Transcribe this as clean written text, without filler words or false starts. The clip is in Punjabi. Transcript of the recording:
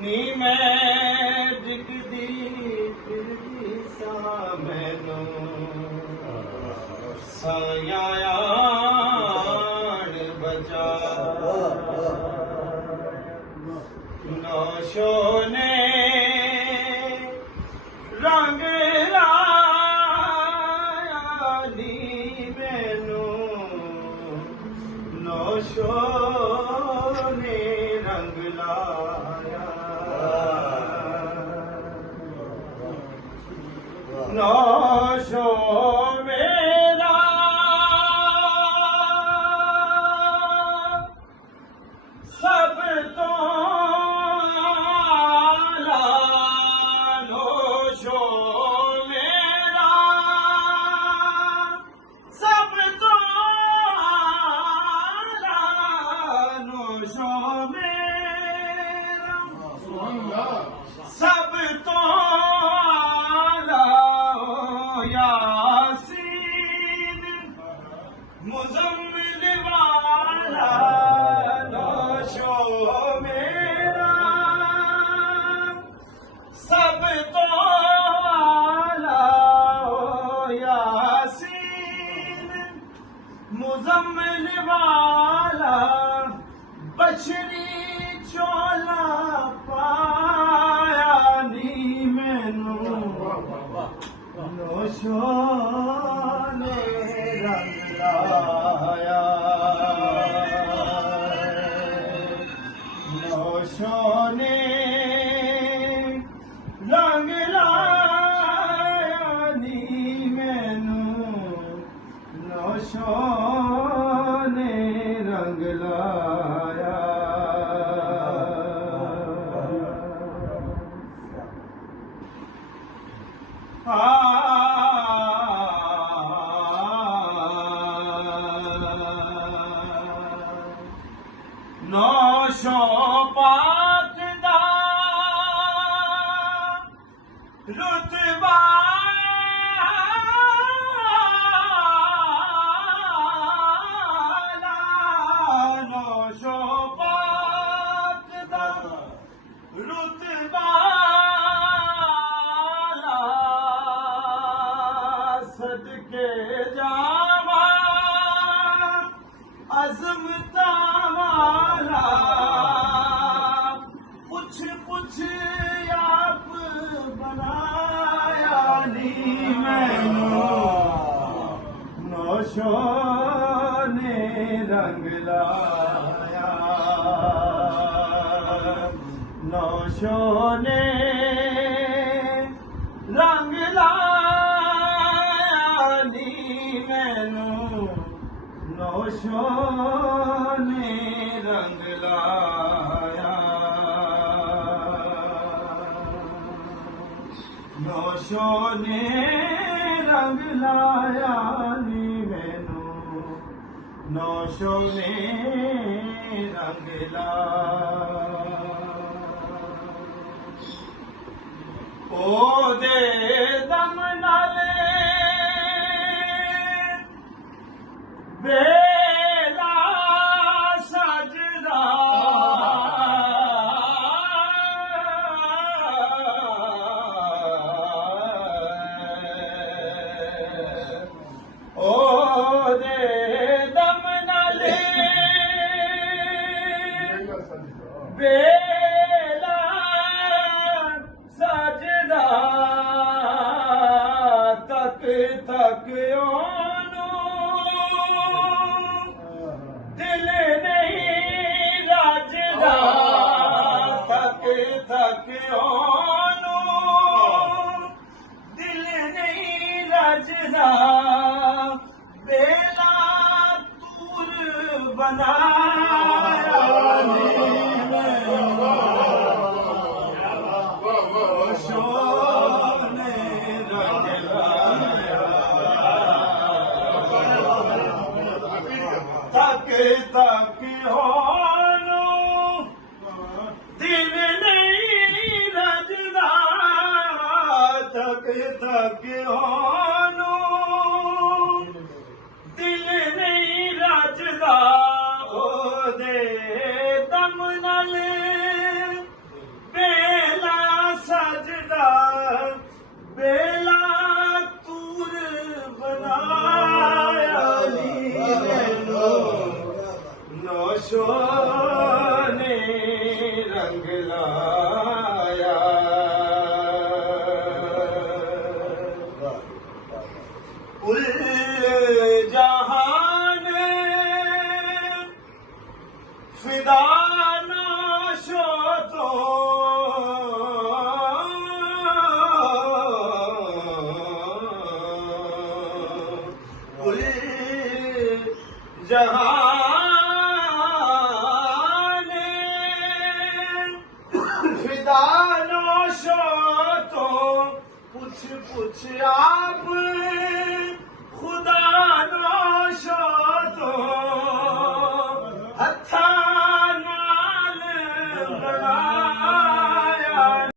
ਨੀ ਮੈਂ ਡਿੱਗਦੀ ਫਿਰਦੀ ਸਾਂ ਮੈਨੂੰ ਸਾਇਆਣ ਬਚਾ ਨੌਸ਼ੋ ਨੇ ਰੰਗ ਲਾਇਆ ਨੀ ਮੈਨੂੰ ਨੌਸ਼ੋ ਨੇ ਰੰਗ ਲਾਇਆ ਨੌਸ਼ੋ ਮੇਰਾ ਸਭ ਤੋਂ ਆਲਾ ਨੌਸ਼ੋ ਮੇਰਾ ਸਭ ਤੋਂ ਆਲਾ ਨੌਸ਼ੋ ਮੇਰਾ ਸਭ ਤੋਂ ਮੁਜ਼ੰਮਿਲ ਵਾਲਾ ਨੌਸ਼ੋ ਮੇਰਾ ਸਭ ਤੋਂ ਆਲਾ ਯਾਸੀਨ ਮੁਜ਼ੰਮਿਲ ਵਾਲਾ ਬਸ਼ਰੀ ਚੋਲਾ ਪਾਇਆ ਨੀ ਮੈਨੂੰ ਨੌਸ਼ੋ ਨੇ ਰੰਗ ਲਾਇਆ ਨੌਸ਼ੋ ਨੇ ਰੰਗ ਲਾਇਆ ਨੀ ਮੈਨੂੰ ਨੌਸ਼ੋ ਨੇ ਰੰਗ ਲਾਇਆ ਨੌਸ਼ੋ ਪਾਕ ਦਾ ਰੁਤਬਾ ਨੌਸ਼ੋ ਪਾਕ ਦਾ ਰੁਤਬਾ ਸਦਕੇ ਜਾਵਾ ਅਜ਼ਮਤਾ ਵਾਲਾ ਪੁੱਛ ਪੁੱਛ ਆਪ ਬਣਾਇਆ ਨੀ ਮੈਨੂੰ ਨੌਸ਼ੋ ਨੇ ਰੰਗ ਲਾਇਆ ਨੌਸ਼ੋ ਨੇ ਰੰਗ ਲਾਇਆ ਨੀ ਮੈਨੂੰ ਨੌਸ਼ੋ ਨੇ ਰੰਗ ਲਾਇਆ ਨੌਸ਼ੋ ਨੇ ਰੰਗ ਲਾਇਆ ਨੀ ਮੈਨੂੰ ਨੌਸ਼ੋ ਨੇ ਰੰਗ ਲਾਇਆ ਉਹਦੇ ਦਮ ਨਾਲੇ ਵੇਲਾ ਸਜਦਾ ਉਹਦੇ ਦਮ ਨਾਲੇ ਵੇਲਾ ਸਜਦਾ ਤੱਕ ਤੱਕ ਦਿਲ ਨਹੀਂ ਰੱਜਦਾ ਤੱਕ ਤੱਕ ਉਹਨੂੰ ਦਿਲ ਨਹੀਂ ਰੱਜਦਾ ਬੇਲਾ ਤੂਰ ਬਣਾਇਆ ਨੌਸ਼ੋ ਨੇ ਰੰਗ ਲਾਇਆ ਤੱਕ ਤੱਕ ਉਹਨੂੰ ਦਿਲ ਨਹੀਂ ਰੱਜਦਾ ਤੱਕ ਤੱਕ ਉਹਨੂੰ ਦਿਲ ਨਹੀਂ ਰੱਜਦਾ बाशो ने रंग लाया। कुल जहान फिदा नाशो तो कुल जहान फिदा नाशो तो पूछ पूछ आप खुदा नाशो तो